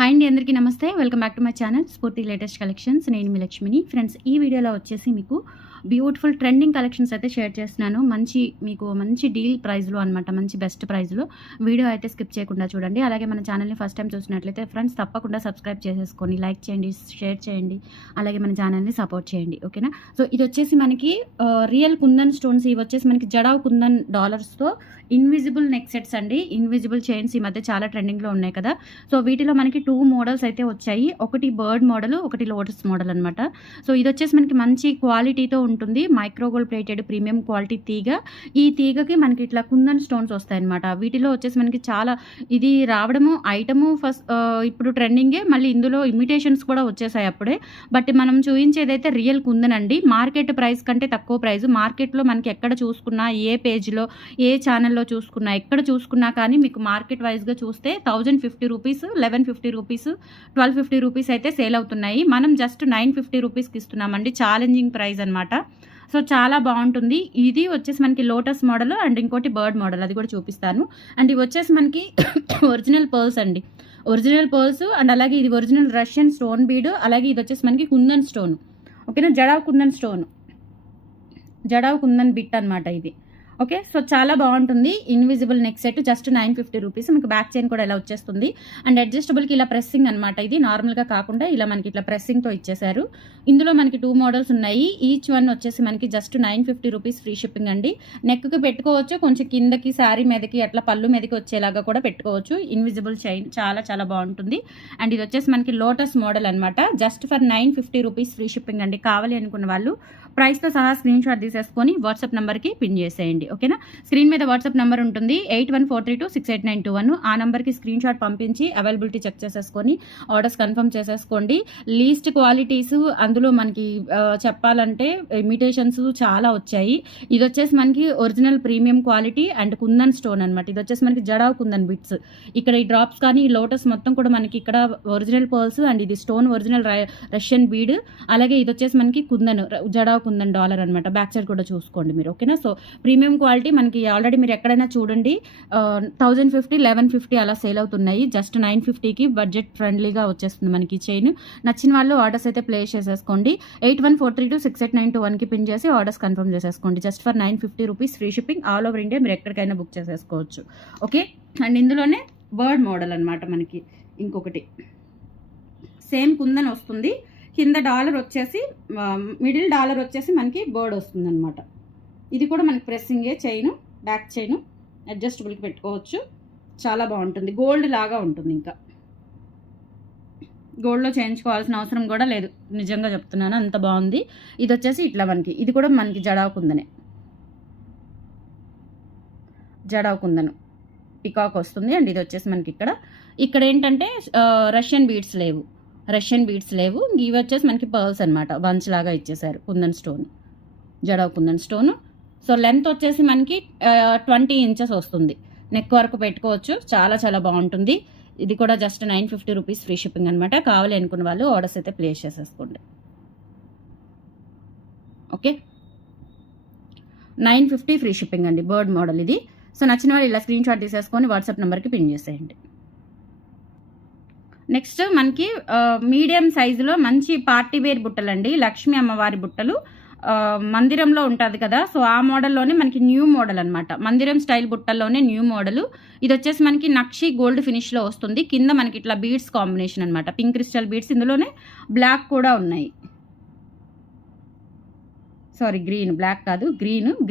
Hi అండి, అందరికీ నమస్తే. Welcome back to my channel స్ఫూర్తి లేటెస్ట్ కలెక్షన్స్. నేను మీ లక్ష్మిని. ఫ్రెండ్స్, ఈ వీడియోలో వచ్చేసి మీకు బ్యూటిఫుల్ ట్రెండింగ్ కలెక్షన్స్ అయితే షేర్ చేస్తున్నాను. మీకు మంచి డీల్ ప్రైస్లో అనమాట, మంచి బెస్ట్ ప్రైస్లో. వీడియో అయితే స్కిప్ చేయకుండా చూడండి. అలాగే మన ఛానల్ని ఫస్ట్ టైం చూసినట్లయితే ఫ్రెండ్స్ తప్పకుండా సబ్స్క్రైబ్ చేసేసుకొని లైక్ చేయండి, షేర్ చేయండి, అలాగే మన ఛానల్ని సపోర్ట్ చేయండి, ఓకేనా. సో ఇది వచ్చేసి మనకి రియల్ కుందన్ స్టోన్స్. ఇవి వచ్చేసి మనకి జడావ్ కుందన్ డాలర్స్తో ఇన్విజిబుల్ నెక్ సెట్స్ అండి. ఇన్విజిబుల్ చైన్స్ ఈ మధ్య చాలా ట్రెండింగ్లో ఉన్నాయి కదా. సో వీటిలో మనకి 2 మోడల్స్ అయితే వచ్చాయి. ఒకటి బర్డ్ మోడల్, ఒకటి లోటస్ మోడల్ అనమాట. సో ఇది వచ్చేసి మనకి మంచి క్వాలిటీతో ఉంటుంది. మైక్రోగోల్డ్ ప్లేటెడ్ ప్రీమియం క్వాలిటీ తీగ. ఈ తీగకి మనకి ఇట్లా కుందన్ స్టోన్స్ వస్తాయన్నమాట. వీటిలో వచ్చేసి మనకి చాలా ఇది రావడము ఐటము ఫస్ట్ ఇప్పుడు ట్రెండింగే. మళ్ళీ ఇందులో ఇమిటేషన్స్ కూడా వచ్చేసాయి అప్పుడే. బట్ మనం చూపించేదైతే రియల్ కుందన్ అండి. మార్కెట్ ప్రైస్ కంటే తక్కువ ప్రైస్. మార్కెట్లో మనకి ఎక్కడ చూసుకున్నా, ఏ పేజ్లో, ఏ ఛానల్లో చూసుకున్నా, ఎక్కడ చూసుకున్నా కానీ మీకు మార్కెట్ వైజ్గా చూస్తే 1050 రూపీస్, 1150 రూపీస్, 1250 రూపీస్ అయితే సేల్ అవుతున్నాయి. మనం జస్ట్ 950 రూపీస్కి ఇస్తున్నామండి. ఛాలెంజింగ్ ప్రైస్ అనమాట. సో చాలా బాగుంటుంది. ఇది వచ్చేసి మనకి లోటస్ మోడల్ అండ్ ఇంకోటి బర్డ్ మోడల్, అది కూడా చూపిస్తాను. అండ్ ఇవి వచ్చేసి మనకి ఒరిజినల్ పర్ల్స్ అండి. ఒరిజినల్ పర్ల్స్ అండ్ అలాగే ఇది ఒరిజినల్ రష్యన్ స్టోన్ బీడ్. అలాగే ఇది వచ్చేసి మనకి కుందన్ స్టోన్, ఓకేనా. జడావ్ కుందన్ స్టోన్, జడావ్ కుందన్ బిట్ అనమాట ఇది, ఓకే. సో చాలా బాగుంటుంది. Invisible neck set just 950 rupees. మీకు బ్యాక్ చైన్ కూడా ఇలా వచ్చేస్తుంది. అండ్ అడ్జస్టబుల్కి ఇలా ప్రెస్సింగ్ అనమాట. ఇది నార్మల్గా కాకుండా ఇలా మనకి ఇట్లా ప్రెస్సింగ్తో ఇచ్చేసారు. ఇందులో మనకి 2 మోడల్స్ ఉన్నాయి. ఈచ్ వన్ వచ్చేసి మనకి జస్ట్ 950 రూపీస్ ఫ్రీ షిప్పింగ్ అండి. నెక్కి పెట్టుకోవచ్చు, కొంచెం కిందకి శారీ మీదకి అట్లా పళ్ళు మీదకి వచ్చేలాగా కూడా పెట్టుకోవచ్చు. ఇన్విజిబుల్ చైన్ చాలా చాలా బాగుంటుంది. అండ్ ఇది వచ్చేసి మనకి లోటస్ మోడల్ అనమాట. Just for 950 rupees free shipping అండి. కావాలి అనుకున్న వాళ్ళు ప్రైస్తో సహా స్క్రీన్ షాట్ తీసేసుకొని వాట్సాప్ నెంబర్కి పిన్ చేసేయండి, ఓకేనా. స్క్రీన్ మీద వాట్సాప్ నెంబర్ ఉంటుంది 8143268921. ఆ నెంబర్కి స్క్రీన్ షాట్ పంపించి అవైలబిలిటీ చెక్ చేసేసుకొని ఆర్డర్స్ కన్ఫర్మ్ చేసేసుకోండి. లీస్ట్ క్వాలిటీస్ అందులో మనకి చెప్పాలంటే ఇమిటేషన్స్ చాలా వచ్చాయి. ఇది వచ్చేసి మనకి original premium quality and kundan stone అనమాట. ఇది వచ్చేసి మనకి జడావ్ కుందన్ బిట్స్. ఇక్కడ ఈ డ్రాప్స్ కానీ ఈ లోటస్ మొత్తం కూడా మనకి ఇక్కడ ఒరిజినల్ పర్ల్స్ అండ్ ఇది స్టోన్ ఒరిజినల్ రష్యన్ బీడ్. అలాగే ఇది వచ్చేసి మనకి కుందన్ జడావ్ కుందన్ డాలర్ అనమాట. బ్యాక్ సైడ్ కూడా చూసుకోండి మీరు, ఓకేనా. సో ప్రీమియం క్వాలిటీ మనకి ఆల్రెడీ మీరు ఎక్కడైనా చూడండి 1050, 1150 అలా సేల్ అవుతున్నాయి. జస్ట్ 950కి బడ్జెట్ ఫ్రెండ్లీగా వచ్చేస్తుంది మనకి చైన్. నచ్చిన వాళ్ళు ఆర్డర్స్ అయితే ప్లేస్ చేసేసుకోండి. 8143268921కి పిన్ చేసి ఆర్డర్స్ కన్ఫర్మ్ చేసేసుకోండి. Just for 950 rupees free shipping. All over India మీరు ఎక్కడికైనా బుక్ చేసేసుకోవచ్చు, ఓకే. అండ్ ఇందులోనే బర్డ్ మోడల్ అనమాట. మనకి ఇంకొకటి సేమ్ కుందన్ వస్తుంది. కింద డాలర్ వచ్చేసి మిడిల్ డాలర్ వచ్చేసి మనకి బర్డ్ వస్తుంది అనమాట. ఇది కూడా మనకి ప్రెస్సింగే చైన్, బ్యాక్ చైన్ అడ్జస్టబుల్కి పెట్టుకోవచ్చు. చాలా బాగుంటుంది. గోల్డ్ లాగా ఉంటుంది. ఇంకా గోల్డ్లో చేయించుకోవాల్సిన అవసరం కూడా లేదు, నిజంగా చెప్తున్నాను, అంత బాగుంది. ఇది వచ్చేసి ఇట్లా మనకి ఇది కూడా మనకి జడావ్ కుందనే, జడావ్ కుందను పికాక్ వస్తుంది. అండ్ ఇది వచ్చేసి మనకి ఇక్కడ ఏంటంటే రష్యన్ బీడ్స్ లేవు, ఇవి వచ్చేసి మనకి పర్ల్స్ అనమాట. బంచ్ లాగా ఇచ్చేసారు. Kundan stone, jadau kundan stone. So length వచ్చేసి మనకి 20 ఇంచెస్ వస్తుంది. నెక్ వరకు పెట్టుకోవచ్చు. చాలా చాలా బాగుంటుంది. ఇది కూడా జస్ట్ 950 రూపీస్ ఫ్రీ షిప్పింగ్ అనమాట. కావాలి అనుకున్న వాళ్ళు ఆర్డర్స్ అయితే ప్లేస్ చేసేసుకోండి, ఓకే. 950 ఫ్రీ షిప్పింగ్ అండి. బర్డ్ మోడల్ ఇది. సో నచ్చిన వాళ్ళు ఇలా స్క్రీన్ షాట్ తీసేసుకొని వాట్సాప్ నెంబర్కి పిన్ చేసేయండి. నెక్స్ట్ మనకి మీడియం సైజులో మంచి పార్టీ వేర్ బుట్టలు అండి. లక్ష్మీ అమ్మవారి బుట్టలు మందిరంలో ఉంటుంది కదా. సో ఆ మోడల్లోనే మనకి న్యూ మోడల్ అనమాట. మందిరం స్టైల్ బుట్టల్లోనే న్యూ మోడల్. ఇది వచ్చేసి మనకి నక్షి గోల్డ్ ఫినిష్లో వస్తుంది. కింద మనకి ఇట్లా బీడ్స్ కాంబినేషన్ అనమాట. Pink crystal beads. ఇందులోనే బ్లాక్ కూడా ఉన్నాయి. సారీ, గ్రీన్, బ్లాక్ కాదు,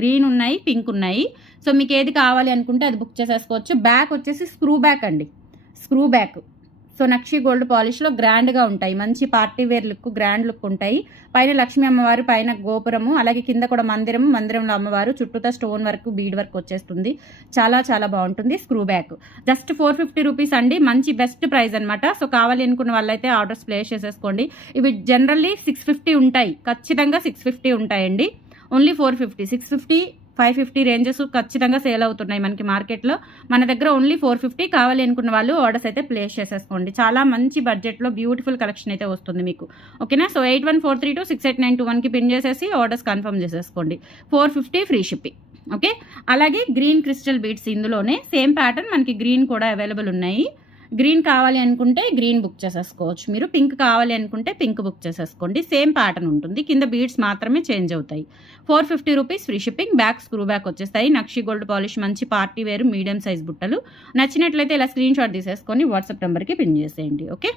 గ్రీన్ ఉన్నాయి, పింక్ ఉన్నాయి. సో మీకు ఏది కావాలి అనుకుంటే అది బుక్ చేసేసుకోవచ్చు. బ్యాక్ వచ్చేసి స్క్రూ బ్యాక్ అండి, స్క్రూ బ్యాక్. సో నక్షి గోల్డ్ పాలిష్లో గ్రాండ్గా ఉంటాయి. మంచి party wear look, grand look ఉంటాయి. పైన లక్ష్మీ అమ్మవారు, పైన గోపురము, అలాగే కింద కూడా మందిరంలో అమ్మవారు, చుట్టూతా స్టోన్ వర్క్, బీడ్ వర్క్ వచ్చేస్తుంది. చాలా చాలా బాగుంటుంది. స్క్రూ బ్యాక్ జస్ట్ 450 రూపీస్ అండి. మంచి బెస్ట్ ప్రైస్ అనమాట. సో కావాలి అనుకున్న వాళ్ళైతే ఆర్డర్స్ ప్లేస్ చేసేసుకోండి. ఇవి జనరల్లీ 650 ఉంటాయి, ఖచ్చితంగా 650 ఉంటాయండి. ఓన్లీ 450, 650, 550 రేంజెస్ ఖచ్చితంగా సేల్ అవుతున్నాయి మనకి మార్కెట్లో. మన దగ్గర ఓన్లీ 450. కావాలి అనుకున్న వాళ్ళు ఆర్డర్స్ అయితే ప్లేస్ చేసేసుకోండి. చాలా మంచి బడ్జెట్లో బ్యూటిఫుల్ కలెక్షన్ అయితే వస్తుంది మీకు, ఓకేనా. సో 8143268921కి పిన్ చేసేసి ఆర్డర్స్ కన్ఫర్మ్ చేసేసుకోండి. 450 ఫ్రీ షిప్పింగ్, ఓకే. అలాగే గ్రీన్ క్రిస్టల్ బీడ్స్. ఇందులోనే సేమ్ ప్యాటర్న్ మనకి గ్రీన్ కూడా అవైలబుల్ ఉన్నాయి. గ్రీన్ కావాలి అనుకుంటే గ్రీన్ బుక్ చేసేసుకోవచ్చు మీరు. పింక్ కావాలి అనుకుంటే పింక్ బుక్ చేసేసుకోండి. సేమ్ ప్యాటర్న్ ఉంటుంది, కింద బీడ్స్ మాత్రమే చేంజ్ అవుతాయి. 450 rupees free shipping. Back screw back వచ్చేస్తాయి. నక్షి గోల్డ్ పాలిష్ మంచి పార్టీ వేరు మీడియం సైజ్ బుట్టలు. నచ్చినట్లయితే ఇలా స్క్రీన్ షాట్ తీసేసుకొని వాట్సాప్ నెంబర్కి పిన్ చేసేయండి. ఓకే.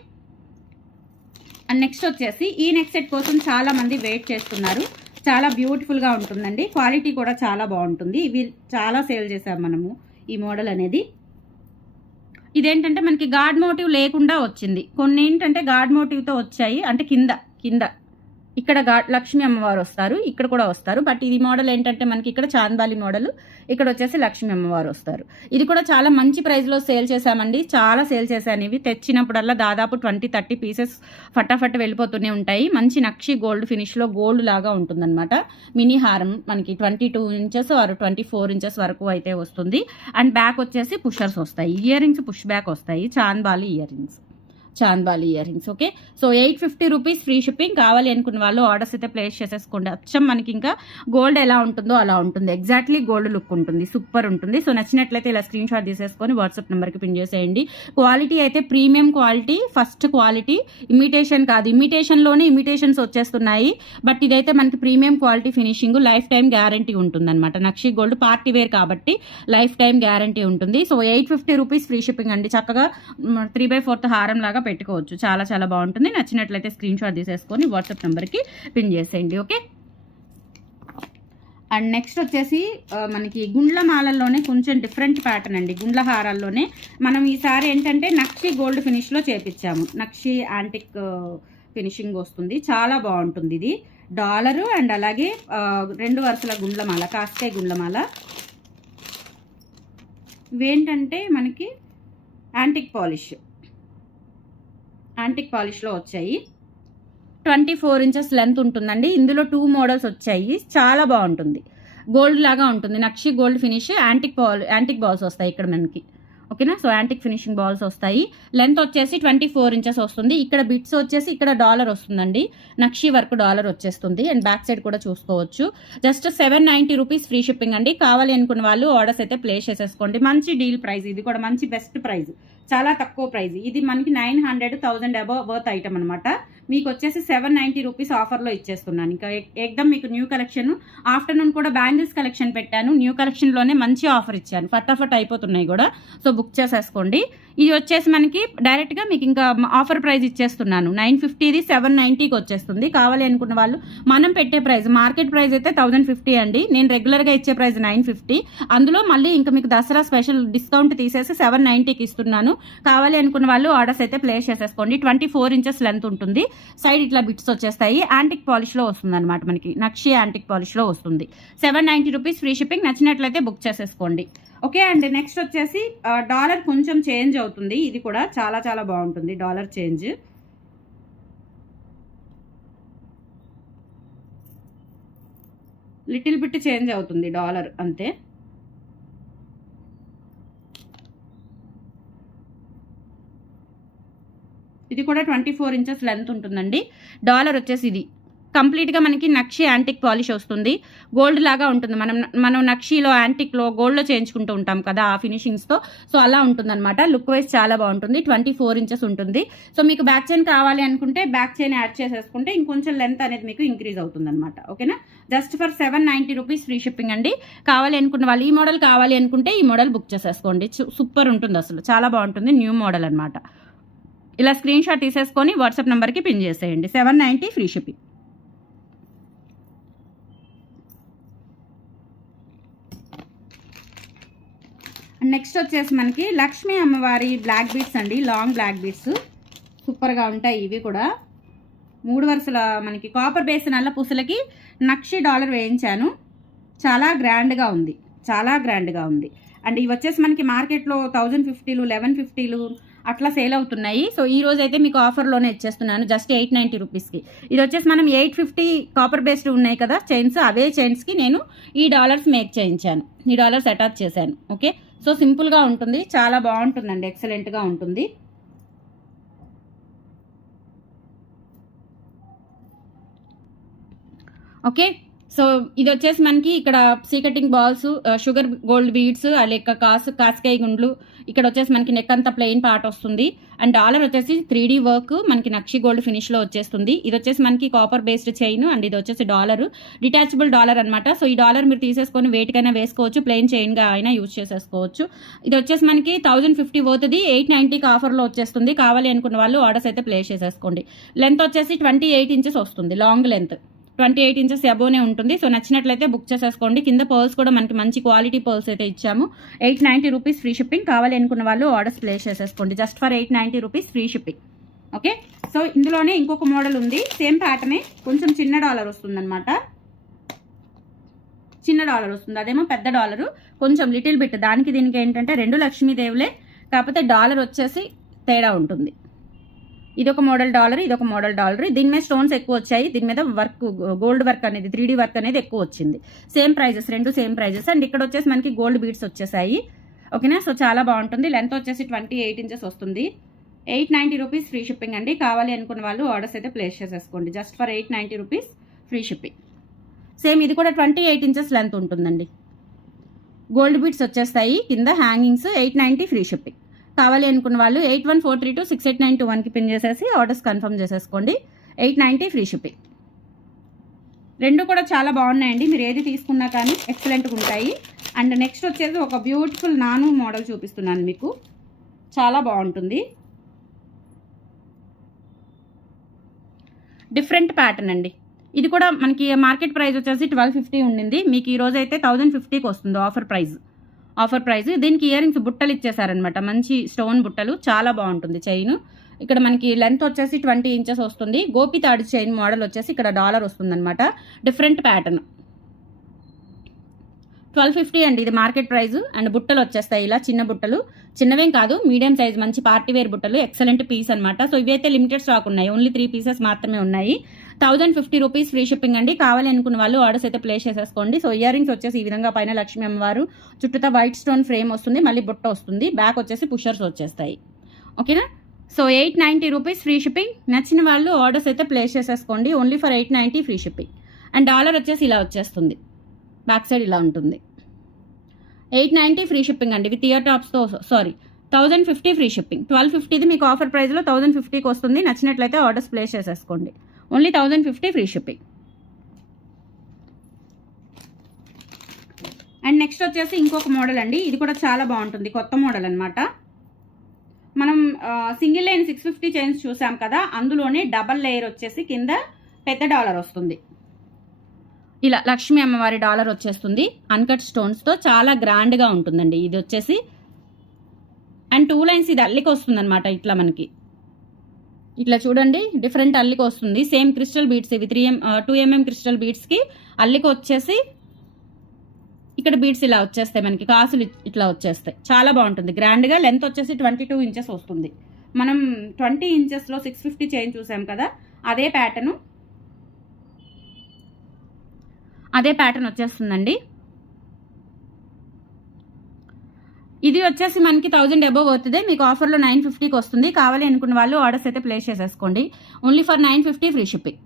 అండ్ నెక్స్ట్ వచ్చేసి ఈ నెక్ సెట్ కోసం చాలా మంది వెయిట్ చేస్తున్నారు. చాలా బ్యూటిఫుల్గా ఉంటుందండి, క్వాలిటీ కూడా చాలా బాగుంటుంది. ఇవి చాలా సేల్ చేసాం మనము ఈ మోడల్ అనేది. ఇదేంటంటే మనకి గాడ్ మోటివ్ లేకుండా వచ్చింది, కొన్ని ఏంటంటే గాడ్ మోటివ్తో వచ్చాయి. అంటే కింద ఇక్కడ లక్ష్మీ అమ్మవారు వస్తారు, ఇక్కడ కూడా వస్తారు. బట్ ఇది మోడల్ ఏంటంటే మనకి ఇక్కడ చాందాలి మోడల్, ఇక్కడ వచ్చేసి లక్ష్మీ అమ్మవారు వస్తారు. ఇది కూడా చాలా మంచి ప్రైస్లో సేల్ చేశామండి, చాలా సేల్ చేశాను. ఇవి తెచ్చినప్పుడల్లా దాదాపు 20-30 పీసెస్ ఫటాఫట్ వెళ్ళిపోతూనే ఉంటాయి. మంచి నక్షి గోల్డ్ ఫినిష్లో గోల్డ్ లాగా ఉంటుందన్నమాట. మినీ హారం మనకి 22 ఇంచెస్ 24 ఇంచెస్ వరకు అయితే వస్తుంది. అండ్ బ్యాక్ వచ్చేసి పుషర్స్ వస్తాయి, ఇయర్ రింగ్స్ పుష్ బ్యాక్ వస్తాయి, chandbali ear rings. Okay. So 850 rupees free shipping. కావాలి అనుకున్న వాళ్ళు ఆర్డర్స్ అయితే ప్లేస్ చేసేసుకోండి. అచ్చం మనకి ఇంకా గోల్డ్ ఎలా ఉంటుందో అలా ఉంటుంది, ఎగ్జాక్ట్లీ గోల్డ్ లుక్ ఉంటుంది, సూపర్ ఉంటుంది. సో నచ్చినట్లయితే ఇలా స్క్రీన్ షాట్ తీసేసుకొని వాట్సాప్ నెంబర్కి పిన్ చేసేయండి. క్వాలిటీ అయితే premium quality, first quality, imitation కాదు. ఇమిటేషన్లోనే ఇమిటేషన్స్ వచ్చేస్తున్నాయి, బట్ ఇదైతే మనకి premium quality finishing, life time guarantee ఉంటుంది అనమాట. నక్షి గోల్డ్ పార్టీ వేర్ కాబట్టి లైఫ్ టైం గ్యారంటీ ఉంటుంది. సో 850 రూపీస్ ఫ్రీ షిప్పింగ్ అండి. చక్కగా 3/4 హారం లాగా పెట్టుకోవచ్చు, చాలా చాలా బాగుంటుంది. నచ్చినట్లయితే స్క్రీన్ షాట్ తీసేసుకొని వాట్సాప్ నెంబర్కి పిన్ చేసేయండి. ఓకే. అండ్ నెక్స్ట్ వచ్చేసి మనకి గుండ్ల మాలల్లోనే కొంచెం డిఫరెంట్ ప్యాటర్న్ అండి. గుండ్ల హారాల్లోనే మనం ఈసారి ఏంటంటే నక్షి గోల్డ్ ఫినిష్లో చేపించాము. నక్షి యాంటిక్ ఫినిషింగ్ వస్తుంది, చాలా బాగుంటుంది. ఇది డాలరు అండ్ అలాగే 2 వరుసల గుండ్లమాల, కాస్కాయ గుండ్లమాల. ఇవేంటంటే మనకి యాంటిక్ పాలిష్లో వచ్చాయి. 24 ఇంచెస్ లెంత్ ఉంటుందండి. ఇందులో 2 మోడల్స్ వచ్చాయి, చాలా బాగుంటుంది, గోల్డ్ లాగా ఉంటుంది. నక్షి గోల్డ్ ఫినిష్, యాంటిక్ బాల్స్ వస్తాయి ఇక్కడ మనకి. ఓకేనా. సో యాంటిక్ ఫినిషింగ్ బాల్స్ వస్తాయి. లెంత్ వచ్చేసి 24 ఇంచెస్ వస్తుంది. ఇక్కడ బిట్స్ వచ్చేసి ఇక్కడ డాలర్ వస్తుందండి, నక్షి వర్క్ డాలర్ వచ్చేస్తుంది. అండ్ బ్యాక్ సైడ్ కూడా చూసుకోవచ్చు. జస్ట్ 790 రూపీస్ ఫ్రీ షిప్పింగ్ అండి. కావాలి అనుకున్న వాళ్ళు ఆర్డర్స్ అయితే ప్లేస్ చేసేసుకోండి. మంచి డీల్ ప్రైస్, ఇది కూడా మంచి బెస్ట్ ప్రైస్, చాలా తక్కువ ప్రైస్. ఇది మనకి 900-1000 అబవ్ వర్త్ ఐటమ్ అనమాట. మీకు వచ్చేసి 790 రూపీస్ ఆఫర్లో ఇచ్చేస్తున్నాను. ఇంకా ఎక్దమ్ మీకు న్యూ కలెక్షన్. ఆఫ్టర్నూన్ కూడా బ్యాంగిల్స్ కలెక్షన్ పెట్టాను, న్యూ కలెక్షన్లోనే మంచి ఆఫర్ ఇచ్చాను, ఫటాఫట్ అయిపోతున్నాయి కూడా. సో బుక్ చేసేసుకోండి. ఇది వచ్చేసి మనకి డైరెక్ట్గా మీకు ఇంకా ఆఫర్ ప్రైస్ ఇచ్చేస్తున్నాను. 950ది 790కి వచ్చేస్తుంది. కావాలి అనుకున్న వాళ్ళు మనం పెట్టే ప్రైస్, మార్కెట్ ప్రైస్ అయితే 1050 అండి. నేను రెగ్యులర్గా ఇచ్చే ప్రైస్ 950. అందులో మళ్ళీ ఇంకా మీకు దసరా స్పెషల్ డిస్కౌంట్ తీసేసి 790కి ఇస్తున్నాను. కావాలి అనుకున్న వాళ్ళు ఆర్డర్స్ అయితే ప్లేస్ చేసేసుకోండి. 24 ఇంచెస్ లెంత్ ఉంటుంది, సైడ్ ఇట్లా బిట్స్ వచ్చేస్తాయి. యాంటిక్ పాలిష్లో వస్తుంది అనమాట, మనకి నక్షి యాంటిక్ పాలిష్లో వస్తుంది. 790 రూపీస్ ఫ్రీ షిప్పింగ్. నచ్చినట్లయితే బుక్ చేసేసుకోండి. ఓకే. అండ్ నెక్స్ట్ వచ్చేసి డాలర్ కొంచెం చేంజ్ అవుతుంది. ఇది కూడా చాలా చాలా బాగుంటుంది, dollar change. Little bit change అవుతుంది డాలర్, అంతే. ఇది కూడా 24 ఇంచెస్ లెంత్ ఉంటుందండి. డాలర్ వచ్చేసి ఇది కంప్లీట్గా మనకి నక్షి యాంటిక్ పాలిష్ వస్తుంది, గోల్డ్ లాగా ఉంటుంది. మనం నక్షిలో యాంటిక్లో గోల్డ్లో చేయించుకుంటూ ఉంటాం కదా ఆ ఫినిషింగ్స్తో. సో అలా ఉంటుందన్నమాట. లుక్ వైజ్ చాలా బాగుంటుంది. 24 ఇంచెస్ ఉంటుంది. సో మీకు బ్యాక్ చైన్ కావాలి అనుకుంటే బ్యాక్ చైన్ యాడ్ చేసేసుకుంటే ఇంకొంచెం లెంత్ అనేది మీకు ఇంక్రీజ్ అవుతుంది అనమాట. ఓకేనా. Just for 790 rupees free shipping అండి. కావాలి అనుకున్న వాళ్ళు ఈ మోడల్ కావాలి అనుకుంటే ఈ మోడల్ బుక్ చేసేసుకోండి. సూపర్ ఉంటుంది, అసలు చాలా బాగుంటుంది, న్యూ మోడల్ అనమాట. ఇలా స్క్రీన్ షాట్ తీసేసుకొని వాట్సాప్ నెంబర్కి పిన్ చేసేయండి. 790 ఫ్రీ షిప్పింగ్. నెక్స్ట్ వచ్చేసి మనకి లక్ష్మీ అమ్మవారి బ్లాక్ బీడ్స్ అండి, లాంగ్ బ్లాక్ బీడ్స్ సూపర్గా ఉంటాయి. ఇవి కూడా 3 వరుసల మనకి కాపర్ బేస్ నల్ల పూసలకి నక్షి డాలర్ వేయించాను. చాలా గ్రాండ్గా ఉంది, చాలా గ్రాండ్గా ఉంది. అండ్ ఇవి వచ్చేసి మనకి మార్కెట్లో 1050లు 1150లు అట్లా సేల్ అవుతున్నాయి. సో ఈ రోజు అయితే మీకు ఆఫర్లోనే ఇచ్చేస్తున్నాను, జస్ట్ 890 రూపీస్కి. ఇది వచ్చేసి మనం 850 కాపర్ బేస్డ్ ఉన్నాయి కదా చైన్స్, అవే చైన్స్కి నేను ఈ డాలర్స్ మేక్ చేయించాను, ఈ డాలర్స్ అటాచ్ చేశాను. ఓకే. సో సింపుల్గా ఉంటుంది, చాలా బాగుంటుందండి, ఎక్సలెంట్గా ఉంటుంది. ఓకే. సో ఇది వచ్చేసి మనకి ఇక్కడ సీకటింగ్ బాల్స్, షుగర్ గోల్డ్ బీడ్స్, లెక్క కాస్కాయ గుండ్లు, ఇక్కడ వచ్చేసి మనకి నెక్ అంతా ప్లెయిన్ పార్ట్ వస్తుంది. అండ్ డాలర్ వచ్చేసి 3D వర్క్ మనకి నక్షి గోల్డ్ ఫినిష్లో వచ్చేస్తుంది. ఇది వచ్చేసి మనకి కాపర్ బేస్డ్ చైన్ అండ్ ఇది వచ్చేసి డాలర్, డిటాచబుల్ డాలర్ అనమాట. సో ఈ డాలర్ మీరు తీసేసుకొని వేటికైనా వేసుకోవచ్చు, ప్లెయిన్ చైన్గా అయినా యూజ్ చేసేసుకోవచ్చు. ఇది వచ్చేసి మనకి 1050 పోతుంది, 890కి ఆఫర్లో వచ్చేస్తుంది. కావాలి అనుకున్న వాళ్ళు ఆర్డర్స్ అయితే ప్లేస్ చేసేసుకోండి. లెంత్ వచ్చేసి 28 ఇంచెస్ వస్తుంది, లాంగ్ లెంత్ 28 ఇంచెస్ అబోనే ఉంటుంది. సో నచ్చినట్లయితే బుక్ చేసేసుకోండి. కింద పర్ల్స్ కూడా మనకి మంచి క్వాలిటీ పర్ల్స్ అయితే ఇచ్చాము. 890 రూపీస్ ఫ్రీ షిప్పింగ్. కావాలి అనుకున్న వాళ్ళు ఆర్డర్స్ ప్లేస్ చేసేసుకోండి. Just for 890 rupees free shipping. Okay, so ఇందులోనే ఇంకొక మోడల్ ఉంది, సేమ్ ప్యాటర్నే, కొంచెం చిన్న డాలర్ వస్తుంది అనమాట. చిన్న డాలర్ వస్తుంది, అదేమో పెద్ద డాలరు, కొంచెం లిటిల్ బిట్. దానికి దీనికి ఏంటంటే రెండు లక్ష్మీదేవులే, కాకపోతే డాలర్ వచ్చేసి తేడా ఉంటుంది. ఇదొక మోడల్ డాలర్, ఇదొక మోడల్ డాలర్. దీని మీద స్టోన్స్ ఎక్కువ వచ్చాయి, దీని మీద వర్క్ గోల్డ్ వర్క్ అనేది 3D వర్క్ అనేది ఎక్కువ వచ్చింది. సేమ్ ప్రైజెస్, రెండు సేమ్ ప్రైజెస్. అండ్ ఇక్కడ వచ్చేసి మనకి గోల్డ్ బీడ్స్ వచ్చేసాయి. ఓకేనా, సో చాలా బాగుంటుంది. లెంత్ వచ్చేసి 28 ఇంచెస్ వస్తుంది. 890 రూపీస్ ఫ్రీ షిప్పింగ్ అండి. కావాలి అనుకున్న వాళ్ళు ఆర్డర్స్ అయితే ప్లేస్ చేసేసుకోండి. Just for 890 rupees free shipping. Same ఇది కూడా 28 ఇంచెస్ లెంత్ ఉంటుందండి. గోల్డ్ బీడ్స్ వచ్చేస్తాయి, కింద హ్యాంగింగ్స్. 890 free shipping. కావాలి అనుకున్న వాళ్ళు 8143268921కి పిన్ చేసేసి ఆర్డర్స్ కన్ఫర్మ్ చేసేసుకోండి. 890 ఫ్రీ షిప్పింగ్. రెండు కూడా చాలా బాగున్నాయండి, మీరు ఏది తీసుకున్నా కానీ ఎక్సలెంట్గా ఉంటాయి. అండ్ నెక్స్ట్ వచ్చేసి ఒక బ్యూటిఫుల్ నాను మోడల్ చూపిస్తున్నాను మీకు, చాలా బాగుంటుంది. డిఫరెంట్ ప్యాటర్న్ అండి. ఇది కూడా మనకి మార్కెట్ ప్రైస్ వచ్చేసి 1250 ఉండింది, మీకు ఈరోజు అయితే 1050కి వస్తుంది ఆఫర్ ప్రైస్. దీనికి ఇయర్ రింగ్స్ బుట్టలు ఇచ్చేసారనమాట, మంచి స్టోన్ బుట్టలు, చాలా బాగుంటుంది చైన్. ఇక్కడ మనకి లెంత్ వచ్చేసి 20 ఇంచెస్ వస్తుంది. గోపి తాడు చైన్ మోడల్ వచ్చేసి ఇక్కడ డాలర్ వస్తుంది అనమాట. Different pattern. 1250 అండి ఇది మార్కెట్ ప్రైస్. అండ్ బుట్టలు వచ్చేస్తాయి ఇలా, చిన్న బుట్టలు, చిన్నవేం కాదు, మీడియం సైజ్ మంచి పార్టీ వేర్ బుట్టలు, ఎక్సలెంట్ పీస్ అనమాట. సో ఇవైతే లిమిటెడ్ స్టాక్ ఉన్నాయి, ఓన్లీ 3 పీసెస్ మాత్రమే ఉన్నాయి. 1050 రూపీస్ ఫ్రీ షిప్పింగ్ అండి. కావాలి అనుకున్న వాళ్ళు ఆర్డర్స్ అయితే ప్లేస్ చేసేసుకోండి. సో ఇయర్ రింగ్స్ వచ్చేసి ఈ విధంగా, పైన లక్ష్మీ అమ్మవారు, చుట్టూతా వైట్ స్టోన్ ఫ్రేమ్ వస్తుంది, మళ్ళీ బుట్ట వస్తుంది, బ్యాక్ వచ్చేసి పుషర్స్ వచ్చేస్తాయి. ఓకేనా, సో 890 రూపీస్ ఫ్రీ షిప్పింగ్. నచ్చిన వాళ్ళు ఆర్డర్స్ అయితే ప్లేస్ చేసేసుకోండి. Only for 890 free shipping. And dollar వచ్చేసి ఇలా వచ్చేస్తుంది, బ్యాక్ సైడ్ ఇలా ఉంటుంది. 890 ఫ్రీ షిప్పింగ్ అండి, విత్ ఇయర్ టాప్స్తో. 1050 ఫ్రీ షిప్పింగ్. 1250ది మీకు ఆఫర్ ప్రైస్లో 1050కి వస్తుంది. నచ్చినట్లయితే ఆర్డర్స్ ప్లేస్ చేసేసుకోండి. Only 1050 free shipping. And next వచ్చేసి ఇంకొక మోడల్ అండి, ఇది కూడా చాలా బాగుంటుంది, కొత్త మోడల్ అనమాట. మనం సింగిల్ లైన్ 650 చైన్స్ చూసాం కదా, అందులోనే డబల్ లేయర్ వచ్చేసి కింద పెద్ద డాలర్ వస్తుంది. ఇలా లక్ష్మీ అమ్మవారి డాలర్ వచ్చేస్తుంది, అన్కట్ స్టోన్స్తో, చాలా గ్రాండ్గా ఉంటుందండి ఇది వచ్చేసి. అండ్ 2 లైన్స్ ఇది అల్లికి వస్తుంది అనమాట. ఇట్లా మనకి ఇట్లా చూడండి, డిఫరెంట్ అల్లికి వస్తుంది. సేమ్ క్రిస్టల్ బీడ్స్ ఇవి, 2mm క్రిస్టల్ బీడ్స్కి అల్లికి వచ్చేసి ఇక్కడ బీడ్స్ ఇలా వచ్చేస్తాయి మనకి, కాసులు ఇట్లా వచ్చేస్తాయి, చాలా బాగుంటుంది గ్రాండ్గా. లెంత్ వచ్చేసి 22 ఇంచెస్ వస్తుంది. మనం 20 ఇంచెస్లో 650 చైన్ చూసాం కదా, అదే ప్యాటర్న్ వచ్చేస్తుందండి. ఇది వచ్చేసి మనకి 1000 అబోవ్ అవుతుంది, మీకు ఆఫర్లో 950కి వస్తుంది. కావాలి అనుకున్న వాళ్ళు ఆర్డర్స్ అయితే ప్లేస్ చేసేసుకోండి. Only for 950 free shipping.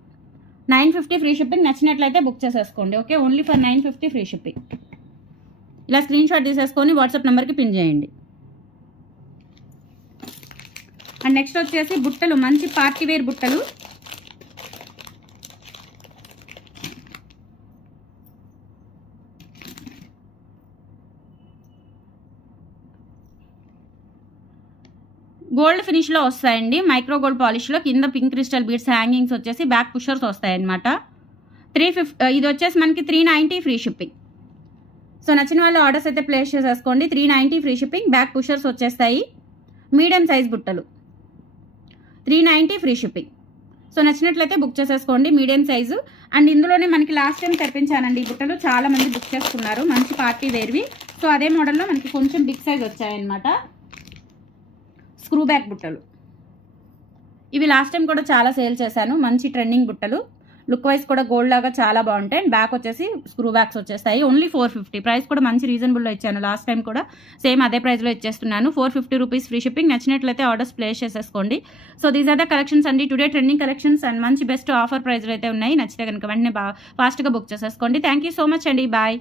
950 free shipping. నచ్చినట్లయితే బుక్ చేసేసుకోండి. Okay, only for 950 free shipping. ఇలా స్క్రీన్ షాట్ తీసేసుకొని వాట్సాప్ నెంబర్కి పిన్ చేయండి. అండ్ నెక్స్ట్ వచ్చేసి బుట్టలు, మంచి పార్టీ వేర్ బుట్టలు. గోల్డ్ ఫినిష్లో వస్తాయండి, మైక్రో గోల్డ్ పాలిష్లో. కింద పింక్ క్రిస్టల్ బీడ్స్, హ్యాంగింగ్స్ వచ్చేసి బ్యాక్ పుషర్స్ వస్తాయన్నమాట. 350, ఇది వచ్చేసి మనకి 390 ఫ్రీ షిప్పింగ్. సో నచ్చిన వాళ్ళు ఆర్డర్స్ అయితే ప్లేస్ చేసేసుకోండి. 390 ఫ్రీ షిప్పింగ్. బ్యాక్ పుషర్స్ వచ్చేస్తాయి, మీడియం సైజ్ బుట్టలు. 390 ఫ్రీ షిప్పింగ్. సో నచ్చినట్లయితే బుక్ చేసేసుకోండి, మీడియం సైజు. అండ్ ఇందులోనే మనకి లాస్ట్ టైం తెప్పించానండి ఈ బుట్టలు, చాలా మంది బుక్ చేసుకున్నారు, మంచి పార్టీ వేర్వి. సో అదే మోడల్లో మనకి కొంచెం బిగ్ సైజ్ వచ్చాయన్నమాట, స్క్రూ బ్యాక్ బుట్టలు. ఇవి లాస్ట్ టైం కూడా చాలా సేల్ చేశాను, మంచి ట్రెండింగ్ బుట్టలు. లుక్ వైజ్ కూడా గోల్డ్ లాగా చాలా బాగుంటాయి. అండ్ బ్యాక్ వచ్చేసి స్క్రూ బ్యాక్స్ వచ్చేస్తాయి. ఓన్లీ 450. ప్రైస్ కూడా మంచి రీజనబుల్లో ఇచ్చాను. లాస్ట్ టైం కూడా సేమ్ అదే ప్రైస్లో ఇచ్చేస్తున్నాను. 450 రూపీస్ ఫ్రీ షిప్పింగ్. నచ్చినట్లయితే ఆర్డర్స్ ప్లేస్ చేసేసుకోండి. So these are the collections అండి, టుడే ట్రెండింగ్ కలెక్షన్స్ అండ్ మంచి బెస్ట్ ఆఫర్ ప్రైస్లో అయితే ఉన్నాయి. నచ్చితే కనుక వెంటనే ఫాస్ట్గా బుక్ చేసేసుకోండి. థ్యాంక్ యూ సో మచ్ అండి. బాయ్.